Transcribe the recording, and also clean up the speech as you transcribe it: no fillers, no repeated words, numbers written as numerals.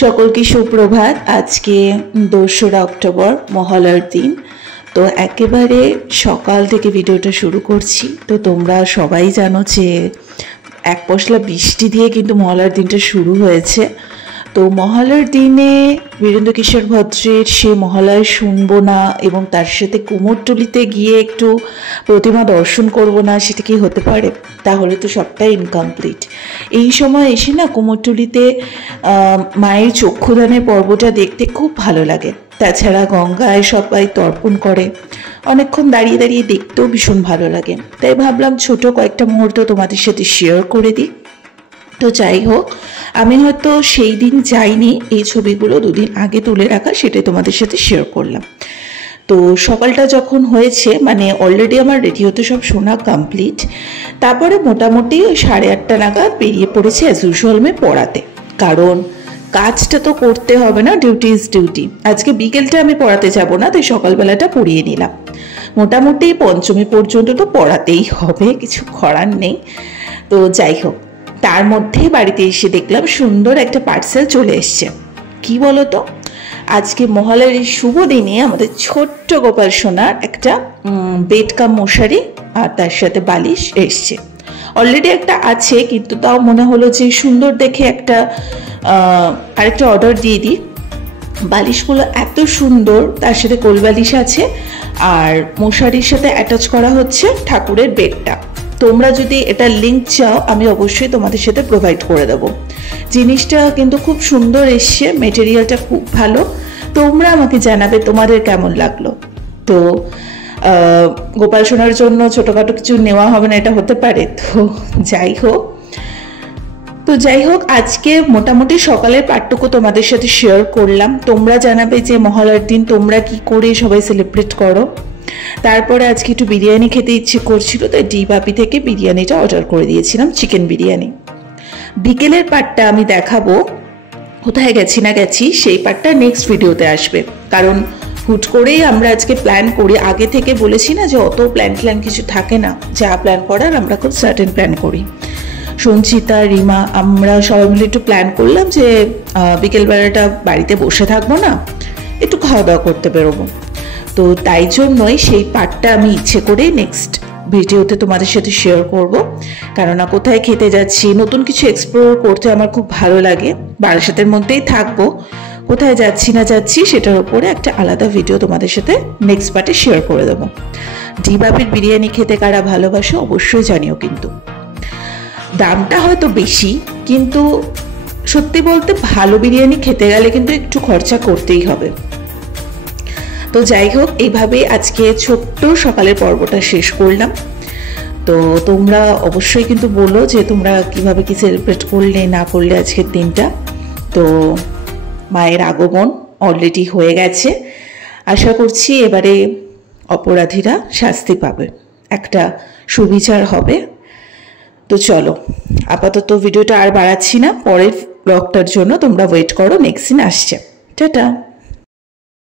সকলকে সুপ্রভাত। আজকে 2রা অক্টোবর মহালয়ার দিন। তো একেবারে সকাল থেকে ভিডিওটা শুরু করছি। তো তোমরা সবাই জানো যে এক পশলা বৃষ্টি দিয়ে কিন্তু মহালয়ার দিনটা শুরু হয়েছে। তো মহালয়ার দিনে বীরেন্দ্র কিশোর ভদ্রের সে মহালয়া শুনবো না এবং তার সাথে কুমোরটুলিতে গিয়ে একটু প্রতিমা দর্শন করব না, সেটা কি হতে পারে? তাহলে তো সবটাই ইনকমপ্লিট। এই সময় এসে না কুমোরটুলিতে মায়ের চক্ষুদানের পর্বটা দেখতে খুব ভালো লাগে। তাছাড়া গঙ্গায় সবাই তর্পণ করে, অনেকক্ষণ দাঁড়িয়ে দাঁড়িয়ে দেখতেও ভীষণ ভালো লাগে। তাই ভাবলাম ছোট কয়েকটা মুহূর্ত তোমাদের সাথে শেয়ার করে দিই। তো যাই হোক, আমি হয়তো সেই দিন যাইনি, এই ছবিগুলো দুদিন আগে তুলে রাখা, সেটাই তোমাদের সাথে শেয়ার করলাম। তো সকালটা যখন হয়েছে, মানে অলরেডি আমার রেডি হতে সব শোনা কমপ্লিট। তারপরে মোটামুটি 8:30 নাগাদ বেরিয়ে পড়েছে অ্যাজ ইউজুয়াল আমি পড়াতে, কারণ কাজটা তো করতে হবে না, ডিউটি ইজ ডিউটি। আজকে বিকেলটা আমি পড়াতে যাব না, তাই সকালবেলাটা পড়িয়ে নিলাম। মোটামুটি পঞ্চমী পর্যন্ত তো পড়াতেই হবে, কিছু করার নেই। তো যাই হোক, তার মধ্যে বাড়িতে এসে দেখলাম সুন্দর একটা পার্সেল চলে এসছে। কি বলতো, আজকে মহালয়ার এই শুভ দিনে আমাদের ছোট্ট গোপাল সোনার একটা বেড কাম মশারি আর তার সাথে বালিশ এসছে। অলরেডি একটা আছে, কিন্তু তাও মনে হলো যে সুন্দর দেখে একটা আরেকটা অর্ডার দিয়ে দিই। বালিশগুলো এত সুন্দর, তার সাথে কোল বালিশ আছে আর মশারির সাথে অ্যাটাচ করা হচ্ছে ঠাকুরের বেডটা। তোমরা যদি এটা লিঙ্ক চাও, আমি অবশ্যই তোমাদের সাথে প্রোভাইড করে দেবো। জিনিসটা কিন্তু খুব সুন্দর এসছে, মেটেরিয়ালটা খুব ভালো। তোমরা আমাকে জানাবে তোমাদের কেমন লাগলো। তো গোপাল সোনার জন্য ছোটোখাটো কিছু নেওয়া হবে না, এটা হতে পারে। তো যাই হোক আজকে মোটামুটি সকালের পাঠটুকু তোমাদের সাথে শেয়ার করলাম। তোমরা জানাবে যে মহালয়ার দিন তোমরা কি করে সবাই সেলিব্রেট করো। তারপরে আজকে একটু বিরিয়ানি খেতে ইচ্ছে করছিল, তাই ডিবাপি থেকে বিরিয়ানিটা অর্ডার করে দিয়েছিলাম, চিকেন বিরিয়ানি। বিকেলের পার্টটা আমি দেখাবো, কোথায় গেছি না গেছি সেই পার্টটা নেক্সট ভিডিওতে আসবে। কারণ হুট করেই আমরা আজকে প্ল্যান করি, আগে থেকে বলেছি না যে অত প্ল্যান কিছু থাকে না, যা প্ল্যান করার আমরা খুব সার্টেন প্ল্যান করি। সঞ্চিতা, রিমা, আমরা সবাই মিলে একটু প্ল্যান করলাম যে বিকেলবেলাটা বাড়িতে বসে থাকবো না, একটু খাওয়া দাওয়া করতে বেরোবো। তো তাই জন্যই সেই পার্টটা আমি ইচ্ছে করে নেক্সট ভিডিওতে তোমাদের সাথে শেয়ার করব। কেননা কোথায় খেতে যাচ্ছি, নতুন কিছু এক্সপ্লোর করতে আমার খুব ভালো লাগে। বারাসাতের মধ্যেই থাকবো, কোথায় যাচ্ছি না যাচ্ছি সেটার উপরে একটা আলাদা ভিডিও তোমাদের সাথে নেক্সট পার্টে শেয়ার করে দেবো। ডিবাপির বিরিয়ানি খেতে কারা ভালোবাসো অবশ্যই জানিও। কিন্তু দামটা হয়তো বেশি, কিন্তু সত্যি বলতে ভালো বিরিয়ানি খেতে গেলে কিন্তু একটু খরচা করতেই হবে। তো যাই হোক, এইভাবে আজকে ছোট্ট সকালের পর্বটা শেষ করলাম। তো তোমরা অবশ্যই কিন্তু বলো যে তোমরা কিভাবে কি সেলিব্রেট করলে না করলে আজকের দিনটা। তো মায়ের আগমন অলরেডি হয়ে গেছে, আশা করছি এবারে অপরাধীরা শাস্তি পাবে, একটা সুবিচার হবে। তো চলো, আপাতত ভিডিওটা আর বাড়াচ্ছি না, পরের ব্লগটার জন্য তোমরা ওয়েট করো, নেক্সট দিন আসছে। টাটা।